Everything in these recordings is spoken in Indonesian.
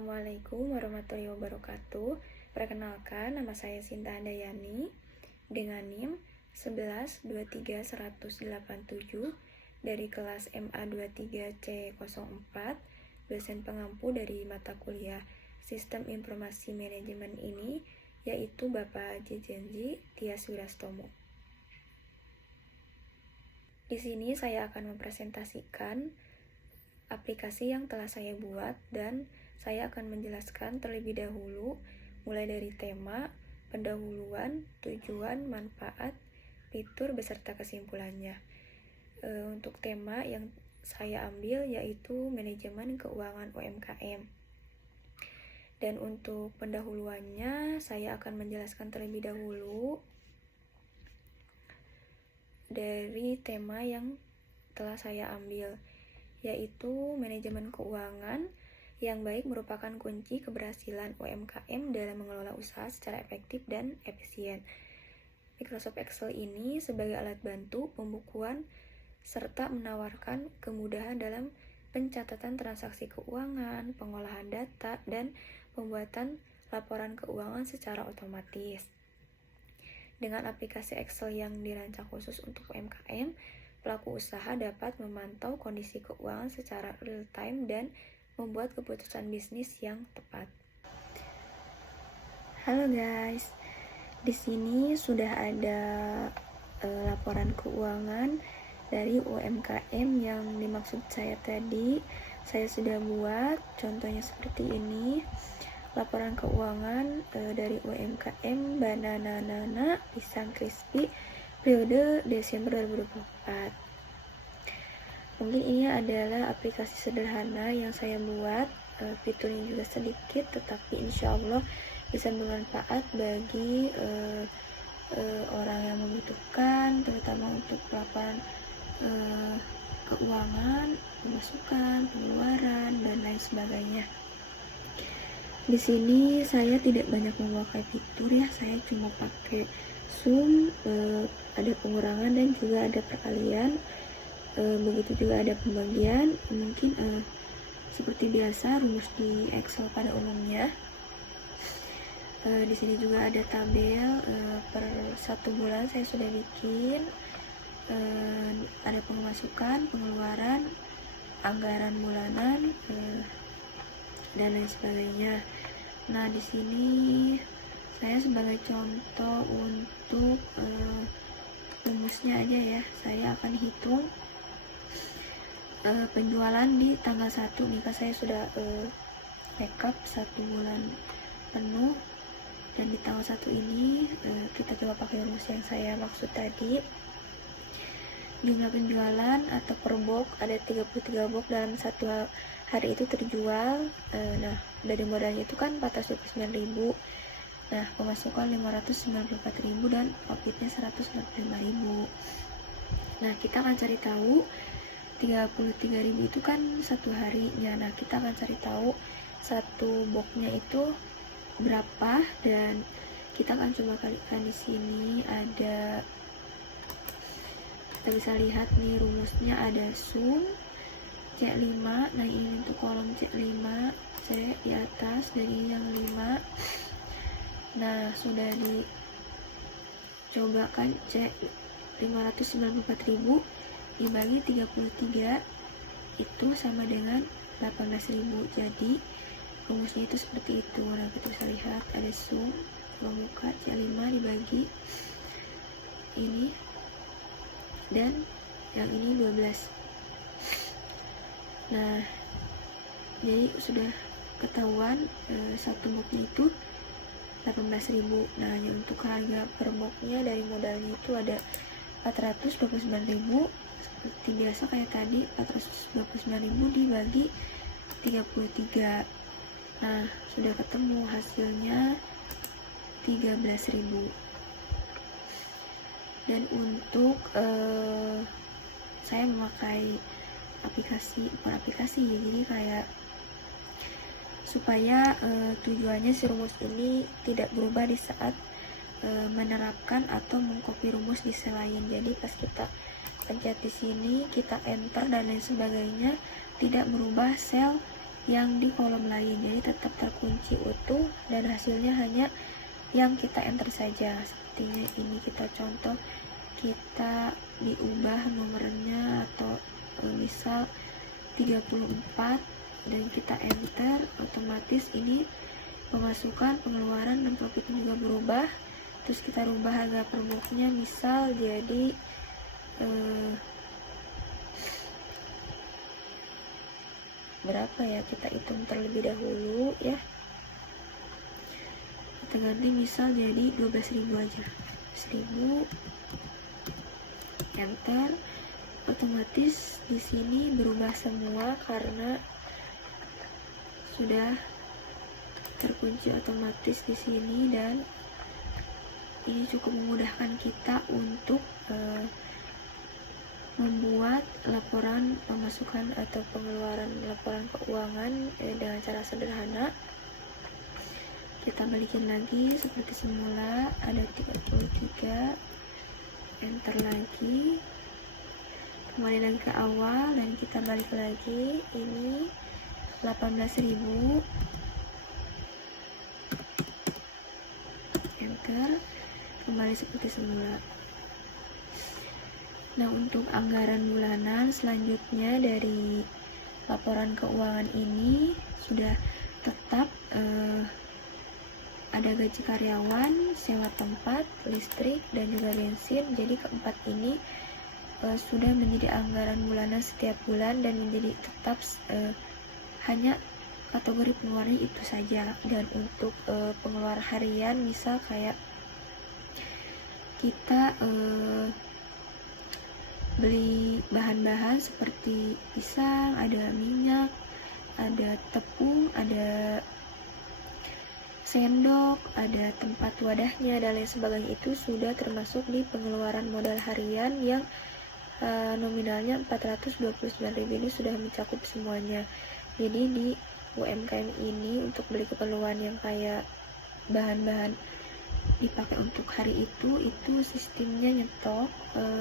Assalamualaikum warahmatullahi wabarakatuh. Perkenalkan, nama saya Sinta Handayani dengan NIM 1123187 dari kelas MA23C04, dosen pengampu dari mata kuliah Sistem Informasi Manajemen ini, yaitu Bapak Jejenji Tias Wirastomo. Di sini saya akan mempresentasikan aplikasi yang telah saya buat dan saya akan menjelaskan terlebih dahulu mulai dari tema, pendahuluan, tujuan, manfaat, fitur beserta kesimpulannya. Untuk tema yang saya ambil yaitu manajemen keuangan UMKM. Dan untuk pendahuluannya saya akan menjelaskan terlebih dahulu dari tema yang telah saya ambil, yaitu manajemen keuangan yang baik merupakan kunci keberhasilan UMKM dalam mengelola usaha secara efektif dan efisien. Microsoft Excel ini sebagai alat bantu pembukuan serta menawarkan kemudahan dalam pencatatan transaksi keuangan, pengolahan data, dan pembuatan laporan keuangan secara otomatis. Dengan aplikasi Excel yang dirancang khusus untuk UMKM, pelaku usaha dapat memantau kondisi keuangan secara real-time dan membuat keputusan bisnis yang tepat. Halo guys, di sini sudah ada laporan keuangan dari UMKM yang dimaksud saya tadi. Saya sudah buat contohnya seperti ini. Laporan keuangan dari UMKM Banana Nana Pisang Crispy periode Desember 2024. Mungkin ini adalah aplikasi sederhana yang saya buat, fiturnya juga sedikit, tetapi insya Allah bisa bermanfaat bagi orang yang membutuhkan, terutama untuk laporan keuangan, pemasukan, pengeluaran, dan lain sebagainya. Di sini saya tidak banyak memakai fitur ya, saya cuma pakai sum, ada pengurangan dan juga ada perkalian. Begitu juga ada pembagian, mungkin seperti biasa rumus di Excel pada umumnya. Di sini juga ada tabel per 1 bulan saya sudah bikin, ada pemasukan, pengeluaran, anggaran bulanan, dan lain sebagainya. Nah, di sini saya sebagai contoh untuk rumusnya aja ya, saya akan hitung penjualan di tanggal 1 jika saya sudah backup 1 bulan penuh, dan di tanggal 1 ini kita coba pakai rumus yang saya maksud tadi. Jumlah penjualan atau per box ada 33 box dalam satu hari itu terjual. Nah, dari modalnya itu kan 429.000. Nah, pemasukan 594.000 dan profitnya 145.000. Nah, kita akan cari tahu 33.000 itu kan satu harinya. Nah, kita akan cari tahu satu boxnya itu berapa, dan kita akan coba kalikan di sini. Ada, kita bisa lihat nih rumusnya, ada sum C5. Nah, ini untuk kolom C5, C di atas dari yang 5. Nah, sudah dicobakan C 594.000 dibagi 33 itu sama dengan 18.000. Jadi rumusnya itu seperti itu. Nah, kita bisa lihat ada sum muka C5 dibagi ini, dan yang ini 12. Nah, jadi sudah ketahuan satu boxnya itu 18.000. Nah, yang untuk harga per boxnya dari modalnya itu ada 429.000. Seperti biasa kayak tadi, 429.000 dibagi 33. Nah, sudah ketemu hasilnya 13.000. Dan untuk saya memakai bukan aplikasi ya, jadi kayak supaya tujuannya si rumus ini tidak berubah di saat menerapkan atau mengcopy rumus di sel lain. Jadi pas kita pencet di sini, kita enter dan lain sebagainya, tidak merubah sel yang di kolom lain, jadi tetap terkunci utuh dan hasilnya hanya yang kita enter saja. Sepertinya ini kita contoh, kita diubah nomornya atau misal 34 dan kita enter, otomatis ini pemasukan, pengeluaran, dan profitnya juga berubah. Terus kita rubah harga per boxnya, misal jadi berapa ya, kita hitung terlebih dahulu ya, kita ganti misal jadi 12.000 aja, 1.000, enter, otomatis di sini berubah semua karena sudah terkunci otomatis di sini, dan ini cukup memudahkan kita untuk membuat laporan pemasukan atau pengeluaran, laporan keuangan dengan cara sederhana. Kita balikin lagi seperti semula, ada 33, enter lagi, kembali lagi ke awal dan kita balik lagi, ini 18.000, enter, kembali seperti semula. Nah, untuk anggaran bulanan selanjutnya dari laporan keuangan ini sudah tetap ada gaji karyawan, sewa tempat, listrik, dan juga bensin. Jadi keempat ini sudah menjadi anggaran bulanan setiap bulan dan menjadi tetap hanya kategori pengeluaran itu saja. Dan untuk pengeluaran harian, misal kayak kita beli bahan-bahan seperti pisang, ada minyak, ada tepung, ada sendok, ada tempat wadahnya, dan lain sebagainya, itu sudah termasuk di pengeluaran modal harian yang nominalnya 429.000 ini sudah mencakup semuanya. Jadi di UMKM ini untuk beli keperluan yang kayak bahan-bahan dipakai untuk hari itu sistemnya nyetok,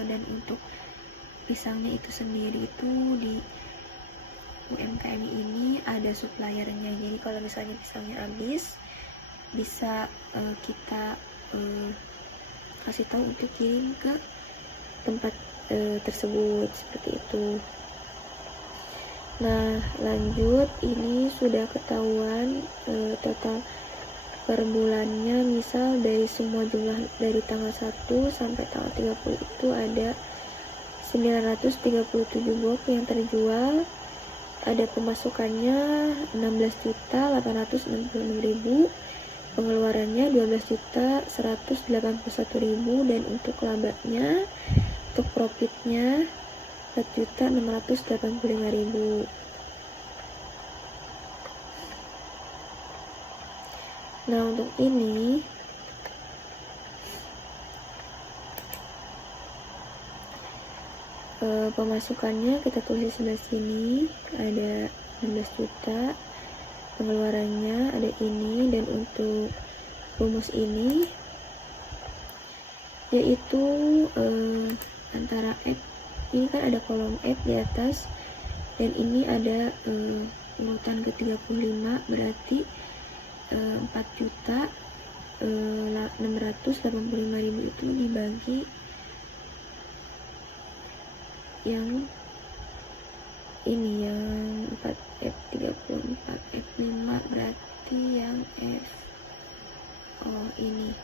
dan untuk pisangnya itu sendiri itu di UMKM ini ada suppliernya. Jadi kalau misalnya pisangnya habis, bisa kita kasih tahu untuk kirim ke tempat tersebut, seperti itu. Nah, lanjut, ini sudah ketahuan total per bulannya, misal dari semua jumlah dari tanggal 1 sampai tanggal 30 itu ada 937 box yang terjual, ada pemasukannya 16.866.000, pengeluarannya 12.181.000, dan untuk labanya, untuk profitnya 4.685.000. Nah, untuk ini pemasukannya kita tulis di sebelah sini, ada 16 juta, pengeluarannya ada ini, dan untuk rumus ini yaitu antara F, ini kan ada kolom F di atas, dan ini ada urutan ke 35, berarti 4.685.000 itu dibagi yang ini, yang 4F34, F5 berarti yang F, ini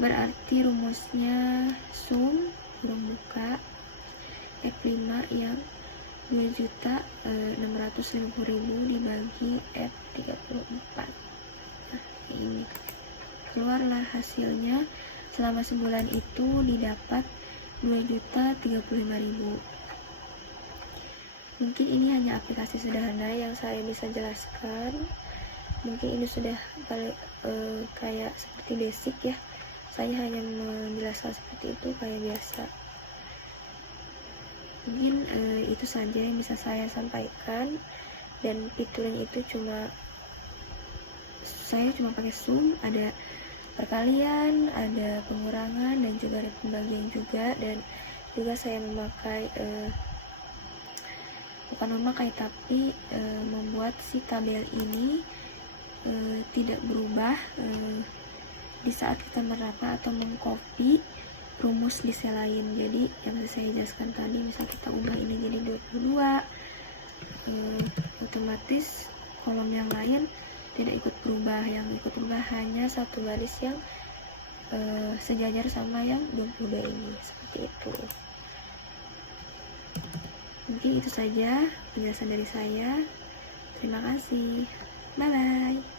berarti rumusnya sum kurung buka F5 yang 2.650.000 dibagi F34. Nah, ini keluarlah hasilnya. Selama sebulan itu didapat 2.035.000. Mungkin ini hanya aplikasi sederhana yang saya bisa jelaskan. Mungkin ini sudah kayak seperti basic ya. Saya hanya menjelaskan seperti itu kayak biasa. Mungkin itu saja yang bisa saya sampaikan, dan fiturnya itu saya cuma pakai sum, ada perkalian, ada pengurangan, dan juga ada pembagian juga, dan juga saya memakai bukan memakai tapi membuat si tabel ini tidak berubah di saat kita menerapkan atau mengcopy rumus di sel lain. Jadi yang saya jelaskan tadi, misal kita ubah ini jadi 22, otomatis kolom yang lain tidak ikut berubah, yang ikut berubah hanya satu baris yang sejajar sama yang 22 ini, seperti itu. Mungkin itu saja penjelasan dari saya. Terima kasih. Bye bye.